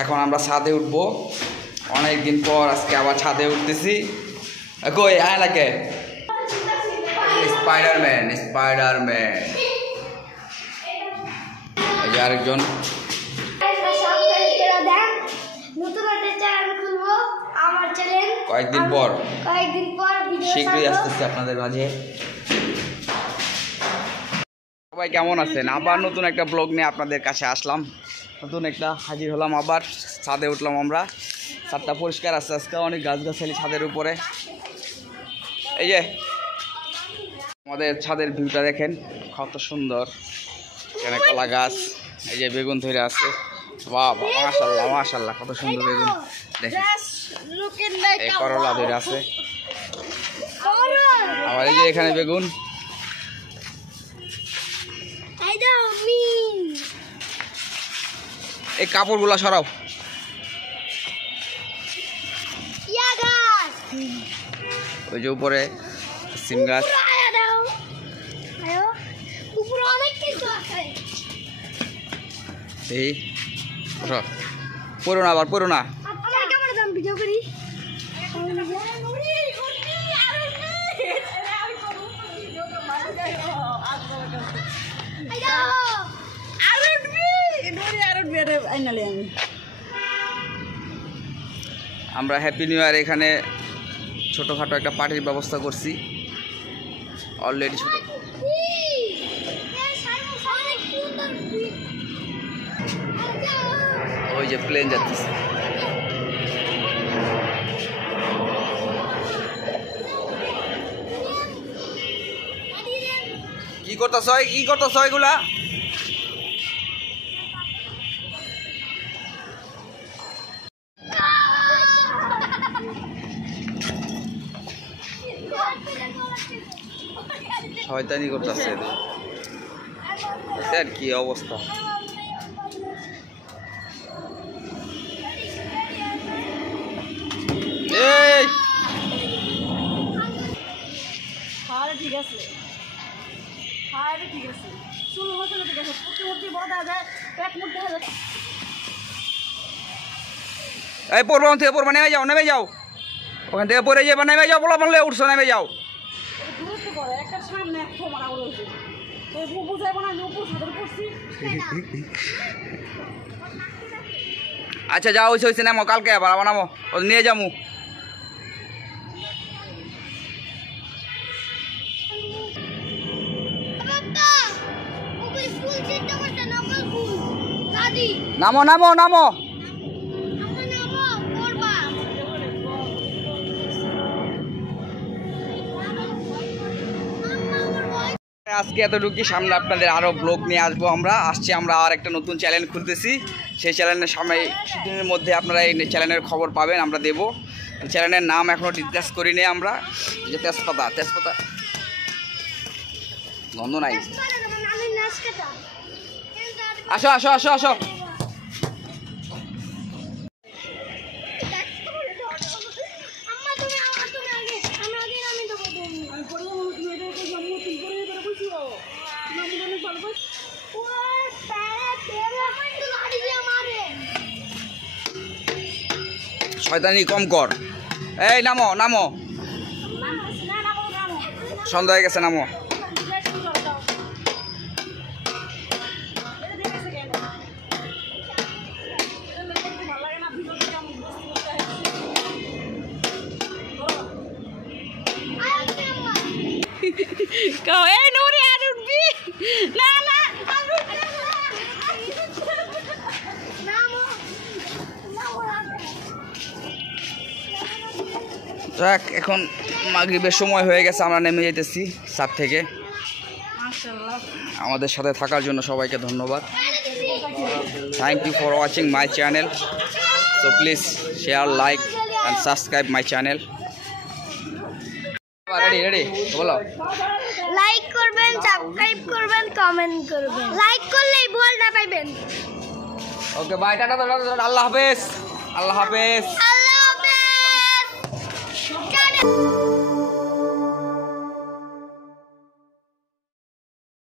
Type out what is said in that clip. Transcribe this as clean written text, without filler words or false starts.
এখন আমরা ছাদে উঠবো অনেকদিন পর আজকে আবার ছাদে উঠতেছি কই আয় নাকে স্পাইডারম্যান এই যে আরেকজন কয়েকদিন পর শীঘ্রই আসতেছে আপনাদের মাঝে। সবাই কেমন আছেন? আবার নতুন একটা ব্লগ নিয়ে আপনাদের কাছে আসলাম, নতুন একটা হাজির হলাম। আবার ছাদে উঠলাম আমরা, ছাদটা পরিষ্কার আছে আজকে, অনেক গাছগাছালি ছাদের উপরে। এই যে আমাদের ছাদের ভিউটা দেখেন কত সুন্দর, এখানে কলা গাছ, এই যে বেগুন ধরে আছে, বাহ মাশাআল্লাহ মাশাআল্লাহ কত সুন্দর বেগুন দেখেন, এই করলা ধরে আছে, আবার এই যে এখানে বেগুন। এই কাপড়গুলা সরাও, ওই যে উপরে সিম গাছ, এই পড়ো না, আবার পড়ো না। আমরা হ্যাপি নিউ ইয়ার এখানে ছোটোখাটো একটা পার্টির ব্যবস্থা করছি অলরেডি। ছোট ওই যে প্লেন যাচ্ছে, কি করতেছ এগুলা? শয়তানি করতেছে আর কি অবস্থা। এই ঠিক আছে, ঠিক আছে, এই পড়বো থেকে পড়বা, নেমে যাও ওখান থেকে পড়ে যাবে, নেমে যাও, বলা বললে উঠছো, নেমে যাও। আচ্ছা যাও, হয়েছে নামো, কালকে আবার নামো, ও নিয়ে যাবো। নামো নামো নামো, আজকে এতটুকু। সামনে আপনাদের আরও ব্লগ নিয়ে আসবো আমরা, আমরা আর একটা নতুন চ্যানেল খুলতেছি, সেই চ্যানেলের সামনে কিছুদিনের মধ্যে আপনারা এই চ্যানেলের খবর পাবেন, আমরা দেব। চ্যানেলের নাম এখনও ডিসকাস করিনি আমরা, যে তেজপাতা গন্ধ নাই। আসো আসো আসো আসো, শয়তানি কম কর। এই নামো নামো, সন্ধ্যা হয়ে গেছে, নামো। যাক, এখন মাগরিবের সময় হয়ে গেছে, আমরা নেমে যেতেছি ছাদ থেকে। আমাদের সাথে থাকার জন্য সবাইকে ধন্যবাদ। Thank you for watching my channel, so please share, like and subscribe my channel. Ready বলো, লাইক করবেন, সাবস্ক্রাইব করবেন, কমেন্ট করবেন, লাইক করলেই বল না পাইবেন। ওকে বাই, টাটা, আল্লাহ হাফেজ, আল্লাহ হাফেজ। আল্লাহ হাফেজ।